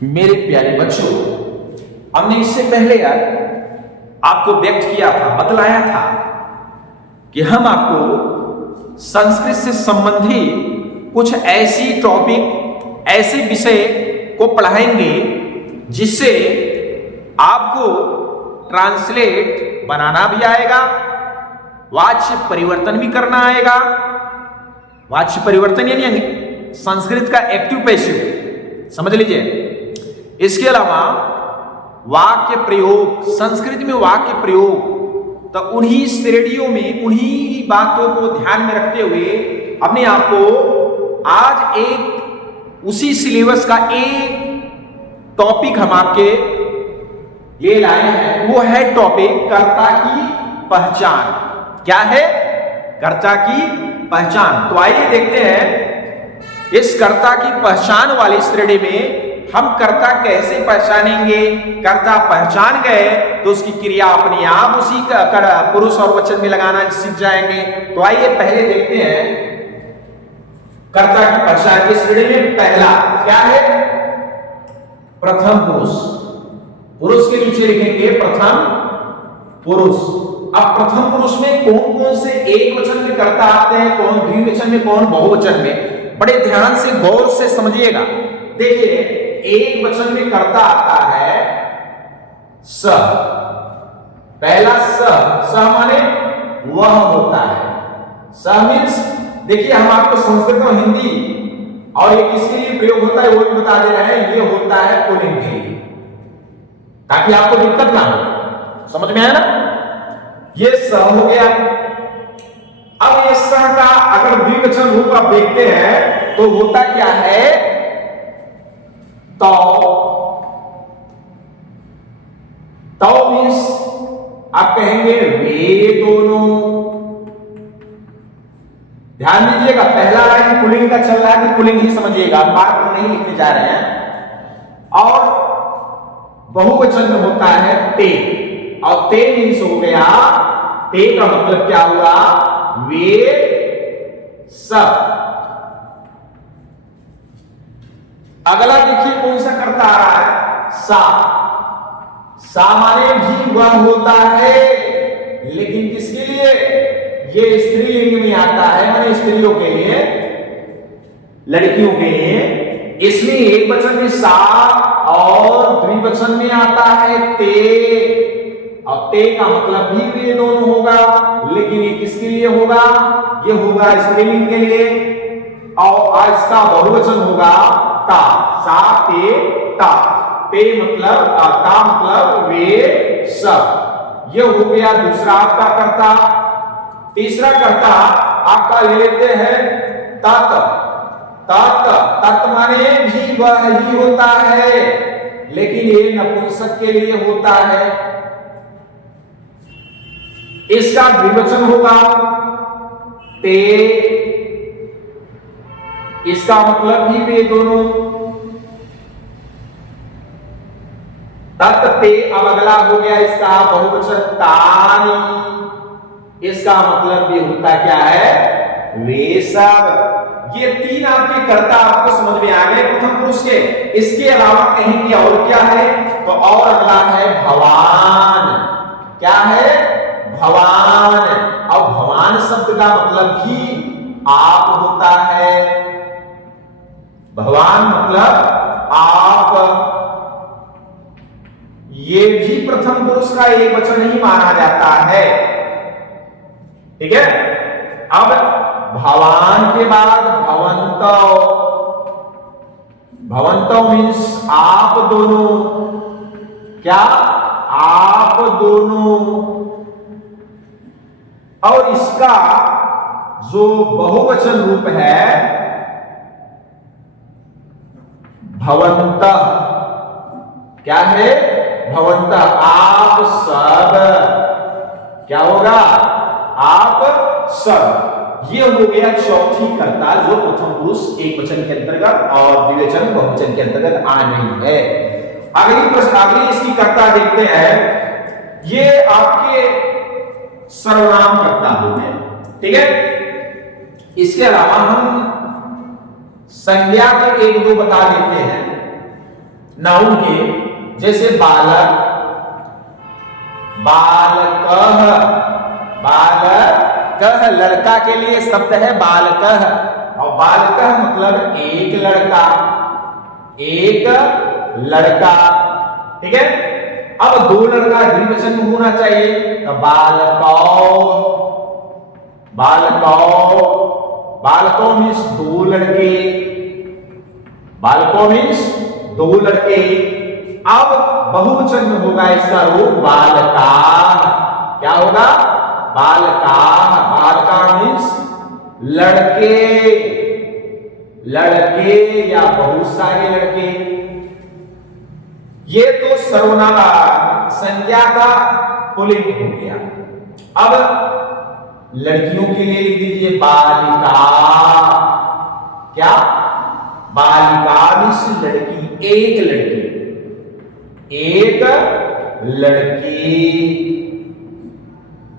मेरे प्यारे बच्चों, हमने इससे पहले यार आपको व्यक्त किया था, बतलाया था कि हम आपको संस्कृत से संबंधित कुछ ऐसी टॉपिक, ऐसे विषय को पढ़ाएंगे जिससे आपको ट्रांसलेट बनाना भी आएगा, वाच्य परिवर्तन भी करना आएगा। वाच्य परिवर्तन यानी संस्कृत का एक्टिव पैसिव, समझ लीजिए। इसके अलावा वाक्य प्रयोग, संस्कृत में वाक्य प्रयोग, तो उन्हीं श्रेणियों में, उन्हीं बातों को ध्यान में रखते हुए हमने आपको आज एक उसी सिलेबस का एक टॉपिक हम आपके लिए लाए हैं। वो है टॉपिक कर्ता की पहचान। क्या है? कर्ता की पहचान। तो आइए देखते हैं इस कर्ता की पहचान वाली श्रेणी में हम कर्ता कैसे पहचानेंगे। कर्ता पहचान गए तो उसकी क्रिया अपने आप उसी का पुरुष और वचन में लगाना सीख जाएंगे। तो आइए पहले देखते हैं कर्ता की पहचान की श्रेणी में पहला क्या है? प्रथम पुरुष। पुरुष के नीचे लिखेंगे प्रथम पुरुष। अब प्रथम पुरुष में कौन कौन से एक वचन में कर्ता आते हैं, कौन द्विवचन में, कौन बहुवचन में, बड़े ध्यान से गौर से समझिएगा। देखिए, एक वचन में कर्ता आता है स। पहला स माने वह होता है। स मीन्स, देखिए हम आपको संस्कृत और हिंदी और ये किसके लिए प्रयोग होता है वो भी बता दे रहे हैं। ये होता है पुल्लिंग के लिए, ताकि आपको दिक्कत ना हो। समझ में आया ना? ये स हो गया। अब ये स का अगर द्विवचन रूप आप देखते हैं तो होता क्या है? तो मीन्स आप कहेंगे वे दोनों। ध्यान दीजिएगा, पहला लाइन पुल्लिंग का चल रहा है तो पुल्लिंग ही समझिएगा, बार नहीं लिखने जा रहे हैं। और बहुवचन में होता है ते, और ते मीन्स हो गया, ते का मतलब क्या हुआ? वे सब। अगला देखिए कौन सा कर्ता आ रहा है? सा। सा माने भी वह होता है, लेकिन किसके लिए? ये स्त्रीलिंग में आता है, माने स्त्रियों के लिए, लड़कियों के लिए। इसमें एक वचन में सा और द्विवचन में आता है ते। अब ते का मतलब भी वे दोनों होगा, लेकिन ये किसके लिए होगा? ये होगा स्त्रीलिंग के लिए। और इसका बहुवचन होगा ता। सा ते ता। ते मतलब ता मतलब वे सब। ये हो गया दूसरा आपका कर्ता। तीसरा कर्ता आपका ले लेते हैं तत्। तत् माने भी वह ही होता है, लेकिन ये नपुंसक के लिए होता है। इसका द्विवचन होगा ते। इसका मतलब भी वे दोनों। तत् ते। अब अगला हो गया इसका बहुवचन तानी। इसका मतलब भी होता क्या है? वे सब। ये तीन आपके कर्ता आपको समझ में आ गए प्रथम पुरुष के। इसके अलावा कहेंगे और क्या है? तो और अगला है भवान। क्या है? भवान। अब भवान शब्द का मतलब भी आप होता है। भवान मतलब आप। ये भी प्रथम पुरुष का एक वचन ही माना जाता है। ठीक है? अब भवान के बाद भवंतो। भवंतो मीन्स आप दोनों। क्या? आप दोनों। और इसका जो बहुवचन रूप है भवंतः। क्या है? भवंतः, आप सब। क्या होगा? आप सब। ये हो गया चौथी कर्ता जो प्रथम पुरुष एक वचन के अंतर्गत और द्विवचन बहुवचन के अंतर्गत आ रही है। अगली इसकी कर्ता देखते हैं। ये आपके सर्वनाम कर्ता होते हैं। ठीक है? इसके अलावा हम संज्ञा के एक दो बता देते हैं। नाउन के, जैसे बालक, बालकः, बालकः लड़का के लिए शब्द है बालकः, और बालकः मतलब एक लड़का, एक लड़का, ठीक है। अब दो लड़का द्विवचन में होना चाहिए, तो बालकौ, बालकौ, बालकौ मीन्स दो लड़के, बालकौ मीन्स दो लड़के। अब बहुवचन में होगा इसका रूप बालका, क्या होगा, बालका, बालका मीन्स लड़के, लड़के या बहुत सारे लड़के। ये तो सर्वनाम संज्ञा का पुल्लिंग हो गया। अब लड़कियों के लिए लिख दीजिए बालिका, क्या, बालिका मीन्स लड़की, एक लड़की, एक लड़की,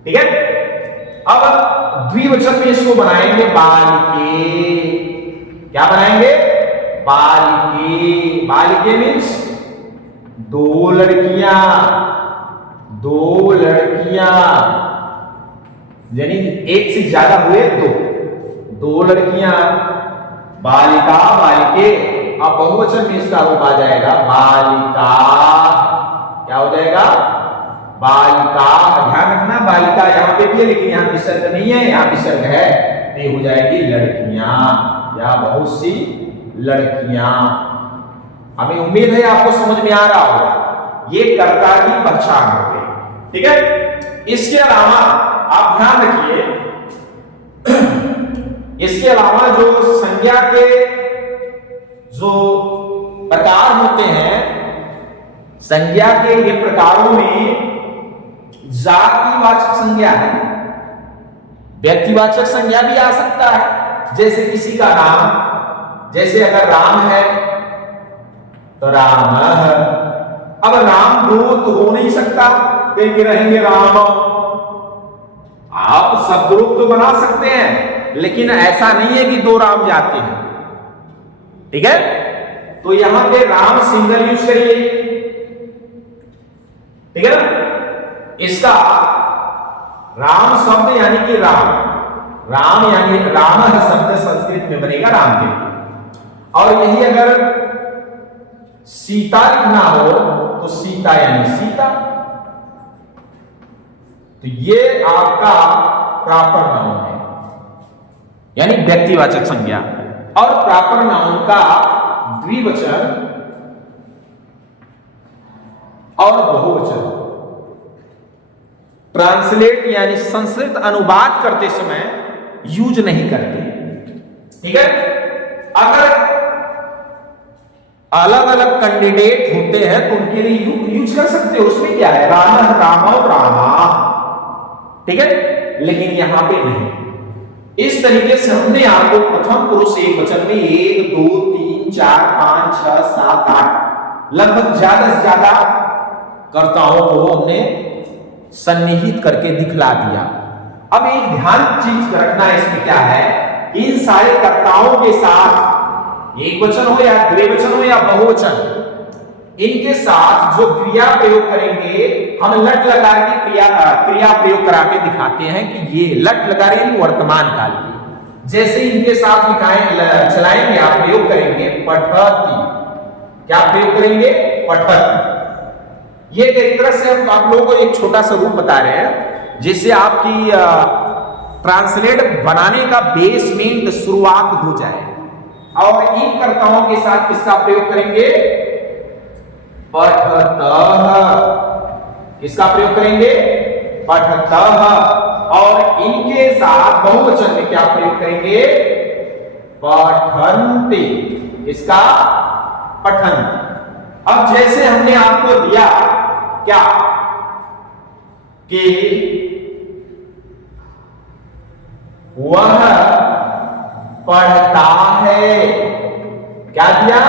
ठीक है। अब द्विवचन में इसको बनाएंगे बालिके, क्या बनाएंगे, बालिके, बालिके मीन्स दो लड़कियां, दो लड़कियां, यानी एक से ज्यादा हुए दो, दो लड़कियां, बालिका, बालिके। अब बहुवचन में इसका रूप आ जाएगा बालिका, क्या हो जाएगा, बालिका। ध्यान रखना बालिका यहां पे भी है, लेकिन यहां विसर्ग नहीं है, यहां विसर्ग है, तो हो जाएगी लड़कियां या बहुत सी लड़कियां। हमें उम्मीद है आपको समझ में आ रहा होगा, ये कर्ता की पहचान हो गई, ठीक है। इसके अलावा आप ध्यान रखिए, इसके अलावा जो संज्ञा के जो प्रकार होते हैं, संज्ञा के ये प्रकारों में जातिवाचक संज्ञा है, व्यक्तिवाचक संज्ञा भी आ सकता है, जैसे किसी का नाम, जैसे अगर राम है तो राम। अब राम दो तो हो नहीं सकता, कहीं रहेंगे राम। आप शब्द रूप तो बना सकते हैं, लेकिन ऐसा नहीं है कि दो राम जाते हैं, ठीक है। तो यहां पे राम सिंगल यूज करिए, ठीक है ना। इसका राम शब्द यानी कि राम, राम यानी राम शब्द संस्कृत में बनेगा राम के लिए। और यही अगर सीता लिखना हो तो सीता यानी सीता। तो ये आपका प्रॉपर नाउन है, यानी व्यक्तिवाचक संज्ञा। और प्रॉपर नाउन का द्विवचन और बहुवचन ट्रांसलेट यानी संस्कृत अनुवाद करते समय यूज नहीं करते, ठीक है। अगर अलग अलग कैंडिडेट होते हैं तो उनके लिए यूज कर सकते हो, उसमें क्या है, राम, रामा और रामा, ठीक है। लेकिन यहां पे नहीं। इस तरीके से हमने आपको प्रथम पुरुष एक वचन में 1 2 3 4 5 6 7 8 लगभग ज्यादा से ज्यादा कर्ताओं को हमने सन्निहित करके दिखला दिया। अब एक ध्यान चीज रखना इसमें क्या है, इन सारे कर्ताओं के साथ एक वचन हो या द्विवचन हो या बहुवचन, इनके साथ जो क्रिया प्रयोग करेंगे हम लट लगा के क्रिया प्रयोग करा के दिखाते हैं कि ये लट लगा रहे हैं वर्तमान काल की। जैसे इनके साथ चलाएंगे आप, प्रयोग करेंगे पठति, क्या प्रयोग करेंगे, पठति। ये एक तरह से हम आप लोगों को एक छोटा सा रूप बता रहे हैं, जिससे आपकी ट्रांसलेट बनाने का बेसमेंट शुरुआत हो जाए। और इन कर्ताओं के साथ किसका प्रयोग करेंगे, पठतः, किसका प्रयोग करेंगे, पठतः। और इनके साथ बहुवचन में क्या प्रयोग करेंगे, पठन्ति, किसका, पठन्ति। अब जैसे हमने आपको दिया क्या कि वह पढ़ता है, क्या दिया,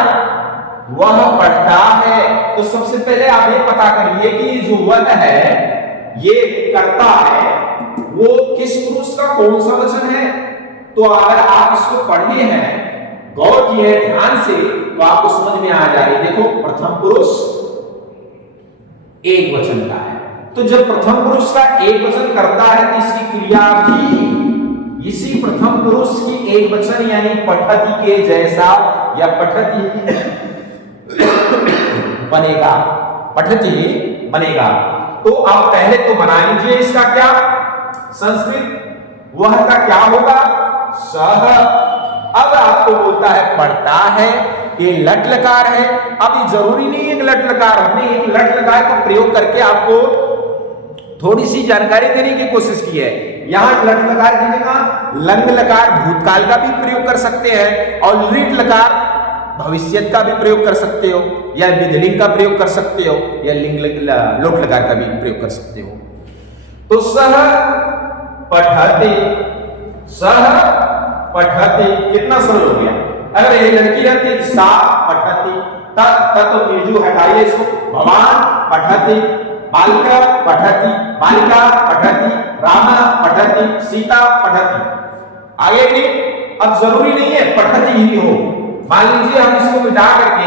वह पढ़ता है। तो सबसे पहले आप ये पता करिए कि जो वह है ये कर्ता है, वो किस पुरुष का कौन सा वचन है। तो अगर आप इसको पढ़े हैं गौर किए ध्यान से तो आपको समझ में आ जा रही। देखो प्रथम पुरुष एक वचन का है, तो जब प्रथम पुरुष का एक वचन करता है तो इसकी क्रिया भी इसी प्रथम पुरुष की एक वचन यानी पठति के जैसा या पठति बनेगा, पठति बनेगा। तो आप पहले तो बना लीजिए इसका क्या संस्कृत, वह का क्या होगा सह। अब आपको बोलता है पढ़ता है, ये लट लकार है। अब ये जरूरी नहीं है लट लकार, हमने एक लट लकार का प्रयोग करके आपको थोड़ी सी जानकारी देने की कोशिश की है। यहां लट लकार की जगह लंग लकार भूतकाल का भी प्रयोग कर सकते हैं और लिट लकार भविष्यत का भी प्रयोग कर सकते हो, या विधिलिंग का प्रयोग कर सकते हो, या लिंग लोट लकार का भी प्रयोग कर सकते हो। तो सह पठते, सह पठते कितना सरल हो गया। अगर ये लड़की रहती सा पठती, तो निर्जु हटाइए इसको, भवान पठती, बालिका पठती, बालिका पठती, राम पठती, सीता पठती। आगे की अब जरूरी नहीं है पठती ही हो। मान लीजिए हम इसको मिटा करके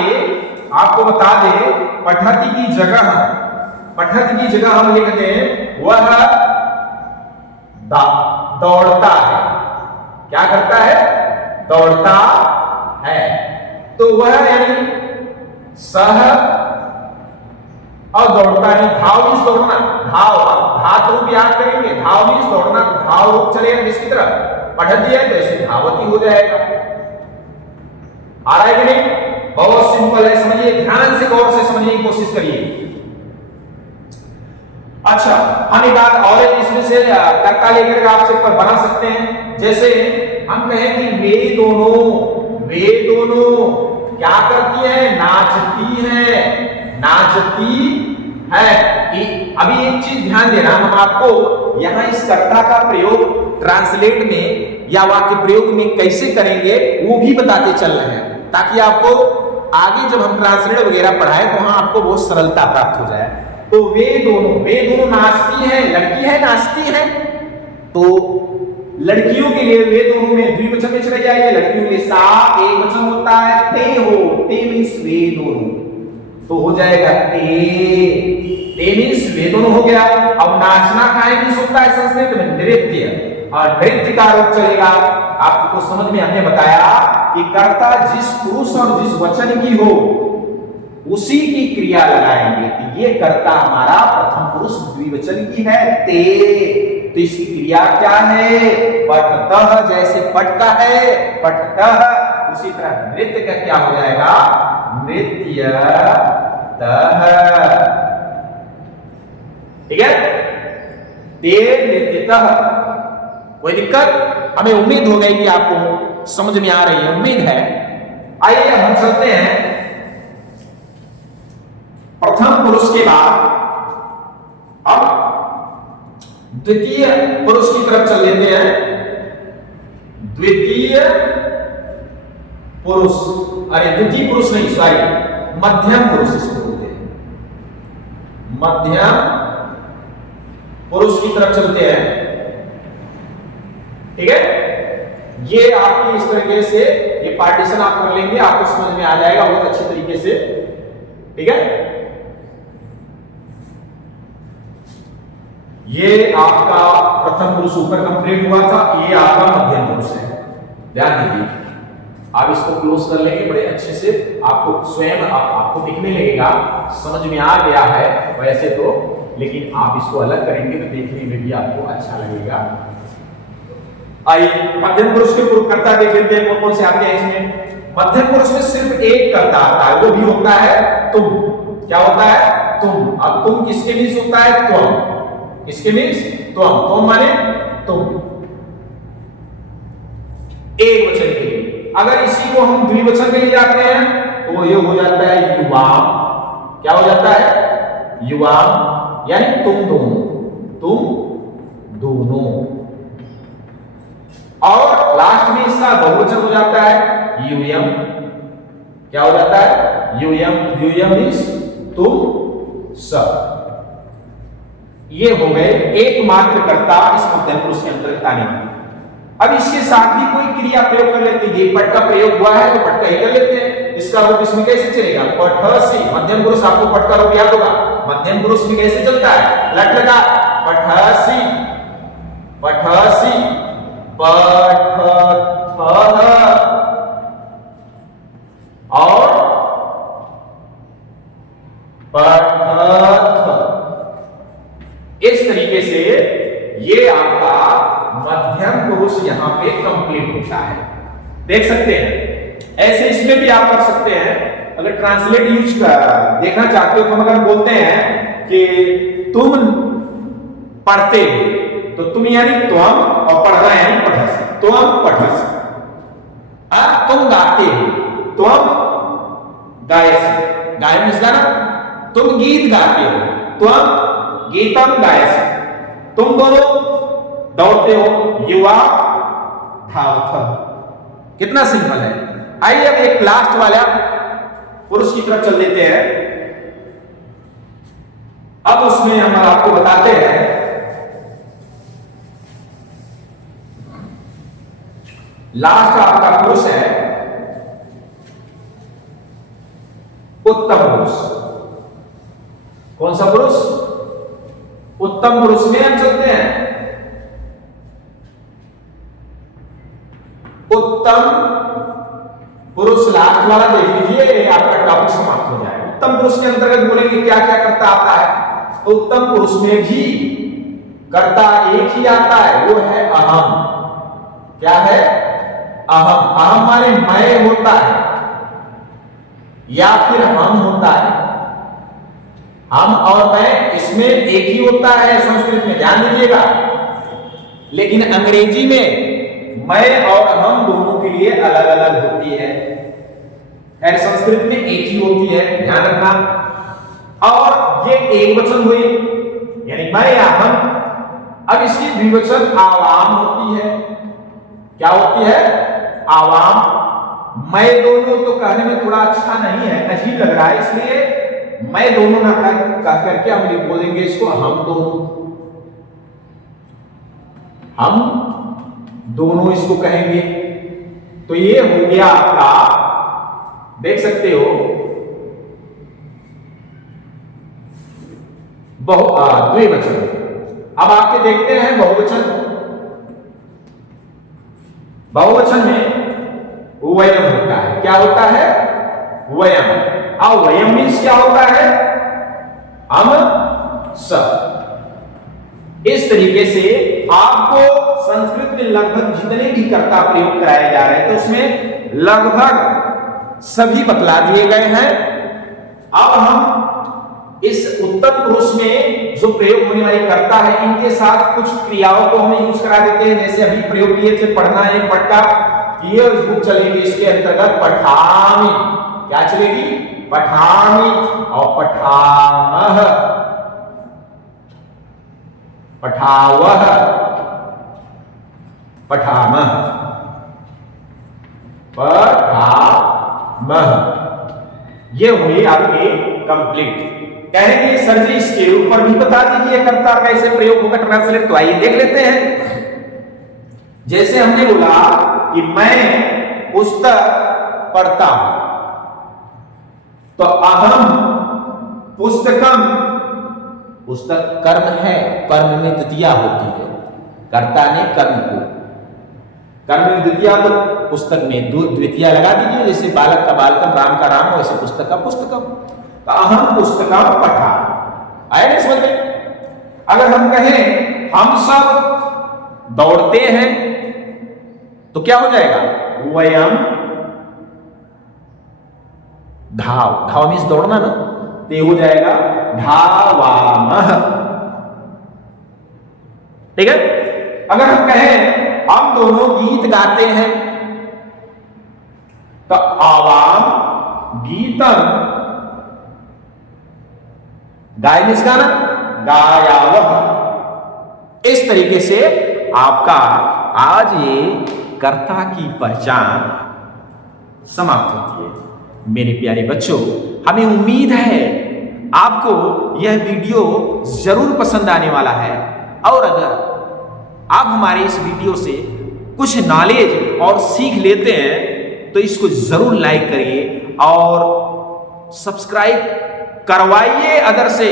आपको बता दें पठती की जगह, पठती की जगह हम लिखते हैं वह दौड़ता है। क्या करता है दौड़ता है। तो वह यानी सह और दौड़ता है। धाव मीन्स दौड़ना, धाव धातु रूप याद करेंगे, धाव मीन्स दौड़ना, तो धाव रूप चलेगा किसकी तरफ पठती है तो ऐसे धावती हो जाएगा। आ रहा है कि नहीं, बहुत सिंपल है, समझिए ध्यान से गौर से समझने की कोशिश करिए। अच्छा हम एक बात और इसमें से कर्ता लेकर आपसे पर बना सकते हैं। जैसे हम कहें कि वे दोनों क्या करती है नाचती है, नाचती है। अभी एक चीज ध्यान देना, हम आपको यहां इस कर्ता का प्रयोग ट्रांसलेट में या वाक्य प्रयोग में कैसे करेंगे वो भी बताते चल रहे हैं, ताकि आपको आगे जब हम ट्रांसलेट वगैरह पढ़ाएं तो वहां आपको बहुत सरलता प्राप्त हो जाए। तो वे दोनों नाचती हैं, लड़की है नाचती है, तो लड़कियों के लिए वे दोनों में द्विवचन में चले जाइए, लड़कियों के सा एक वचन होता है, ते हो, ते मींस वे दोनों, तो हो जाएगा ते मींस वे दोनों हो गया। अब नाचना काय मींस होता है संस्कृत में नृत्य, और नृत्य का रूप चलेगा। आपको समझ में हमने बताया कि कर्ता जिस पुरुष और जिस वचन की हो उसी की क्रिया लगाएंगे। तो ये कर्ता हमारा प्रथम पुरुष द्विवचन की है ते, तो इसकी क्रिया क्या है पठतः, जैसे पट का है पठतः, उसी तरह नृत्य का क्या हो जाएगा नृत्यतः। ठीक है, ते नृत्यतः। कोई दिक्कत, हमें उम्मीद हो गई कि आपको समझ में आ रही है, उम्मीद है। आइए हम चलते हैं प्रथम पुरुष के बाद अब द्वितीय पुरुष की तरफ चल लेते हैं। द्वितीय पुरुष, अरे द्वितीय पुरुष नहीं, सॉरी, मध्यम पुरुष इसको बोलते हैं। मध्यम पुरुष की तरफ चलते हैं। ठीक है, ये आपकी इस तरीके से ये पार्टीशन आप कर लेंगे, आपको समझ में आ जाएगा बहुत अच्छे तरीके से। ठीक है, ये आपका प्रथम पुरुष ऊपर कंप्लीट हुआ था, ये आपका मध्यम पुरुष है। ध्यान दीजिए, आप इसको क्लोज कर लेंगे बड़े अच्छे से, आपको स्वयं आपको दिखने लगेगा, समझ में आ गया है वैसे तो, लेकिन आप इसको अलग करेंगे तो देखने में भी आपको अच्छा लगेगा। आइए मध्यम पुरुष के कर्ता देख लेते हैं, कौन कौन से आते हैं इसमें। मध्यम पुरुष में सिर्फ एक कर्ता आता है, वो भी होता है तुम। क्या होता है तुम। अब तुम किसके मीन्स होता है तुम, किसके मीन्स तुम माने तुम, एक वचन के लिए। अगर इसी को हम द्विवचन में ले जाते हैं तो ये हो जाता है युवा। क्या हो जाता है युवा, यानी तुम दोनों, तुम दोनों। और लास्ट में इसका बहुवचन हो जाता है यूयम। क्या हो जाता है यूयम, यूयम मीन्स तुम सब। ये हो गए एकमात्र कर्ता इस मध्यम पुरुष के अंतर्गत आने वाले। अब इसके साथ ही कोई क्रिया प्रयोग कर लेते हैं, पट का प्रयोग हुआ है तो पट का ही कर लेते हैं। इसका रूप इसमें कैसे चलेगा, पठसी, मध्यम पुरुष, आपको पट का रूप याद होगा, मध्यम पुरुष में कैसे चलता है, लट लगा, पठसी, पठसी, पठथ और पठथ। इस तरीके से ये आपका मध्यम पुरुष यहां पे कंप्लीट होता है, देख सकते हैं। ऐसे इसमें भी आप कर सकते हैं, अगर ट्रांसलेट यूज कर देखना चाहते हो तो हम अगर बोलते हैं कि तुम पढ़ते हो तो तुम यानी तुम और पढ़ रहे हैं पठस, तुम पठस। तुम गाते हो, तुम गायस, गाय मीन्स गाना, तुम गीत गाते हो, तुम गीतम गायस। तुम दोनों दौड़ते हो, युवा धावत। कितना सिंपल है। आइए अब एक लास्ट वाला पुरुष की तरफ चल देते हैं। अब उसमें हम आपको बताते हैं, लास्ट आपका पुरुष है उत्तम पुरुष। कौन सा पुरुष, उत्तम पुरुष में हम चलते हैं। उत्तम पुरुष लास्ट वाला देख लीजिए, आपका टॉपिक समाप्त हो जाएगा। उत्तम पुरुष के अंतर्गत बोलेंगे क्या क्या करता आता है, तो उत्तम पुरुष में भी कर्ता एक ही आता है, वो है अहम। क्या है, अहम। अहम माने मैं होता है या फिर हम होता है। हम और मैं इसमें एक ही होता है संस्कृत में, ध्यान दीजिएगा। लेकिन अंग्रेजी में मैं और हम दोनों के लिए अलग अलग होती है, खैर संस्कृत में एक ही होती है, ध्यान रखना। और ये एक वचन हुई यानी मैं या हम। अब इसकी द्विवचन आवाम होती है। क्या होती है, आवाम। मैं दोनों तो कहने में थोड़ा अच्छा नहीं है, अजीब लग रहा है, इसलिए मैं दोनों ना कह करके हम बोलेंगे इसको हम दोनों। हम दोनों इसको कहेंगे। तो ये हो गया आपका, देख सकते हो, द्विवचन। अब आपके देखते हैं बहुवचन। बहुवचन में वयम होता है। क्या होता है, वयम। अब वयम मीन्स क्या होता है, हम सब। इस तरीके से आपको संस्कृत में लगभग जितने भी कर्ता प्रयोग कराए जा रहे हैं तो उसमें लगभग सभी बतला दिए गए हैं। अब हम इस उत्तम पुरुष में जो प्रयोग होने वाली कर्ता है, इनके साथ कुछ क्रियाओं को हम यूज करा देते हैं। जैसे अभी प्रयोग किए थे, पढ़ना है, पट्टा, ये बुक चलेगी इसके अंतर्गत पठामी। क्या चलेगी, पठामी और पठामह, पठावह, पठामह, पठामह। ये हुई आपकी कंप्लीट। कहेंगे सर जी इसके ऊपर भी बता दीजिए कर्ता कैसे प्रयोग होगा ट्रांसलेट। तो आइए देख लेते हैं। जैसे हमने बोला कि मैं पुस्तक पढ़ता हूं, तो अहम पुस्तकम, पुस्तक कर्म है, कर्म में द्वितीया होती है। कर्ता ने कर्म को, कर्म में द्वितीया तो पुस्तक में द्वितीया लगा दीजिए। जैसे बालक का बालकम, राम का राम, वैसे पुस्तक का पुस्तकम। तो अहम पुस्तकम पठा। आया नहीं समझ में। अगर हम कहें हम सब दौड़ते हैं तो क्या हो जाएगा, वयम धाव। धाव मीन्स दौड़ना ना, ते हो जाएगा धावामह। ठीक है। अगर हम कहें हम दोनों गीत गाते हैं तो आवाम गीतम, गाय मीन्स गाना, गायावह। इस तरीके से आपका आज ये कर्ता की पहचान समाप्त होती है। मेरे प्यारे बच्चों, हमें उम्मीद है आपको यह वीडियो जरूर पसंद आने वाला है। और अगर आप हमारे इस वीडियो से कुछ नॉलेज और सीख लेते हैं तो इसको जरूर लाइक करिए और सब्सक्राइब करवाइए अदर से,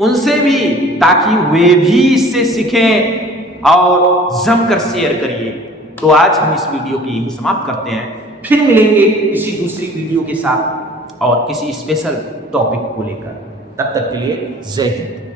उनसे भी, ताकि वे भी इससे सीखें और जमकर शेयर करिए। तो आज हम इस वीडियो की यही समाप्त करते हैं, फिर मिलेंगे किसी दूसरी वीडियो के साथ और किसी स्पेशल टॉपिक को लेकर। तब तक के लिए जय हिंद।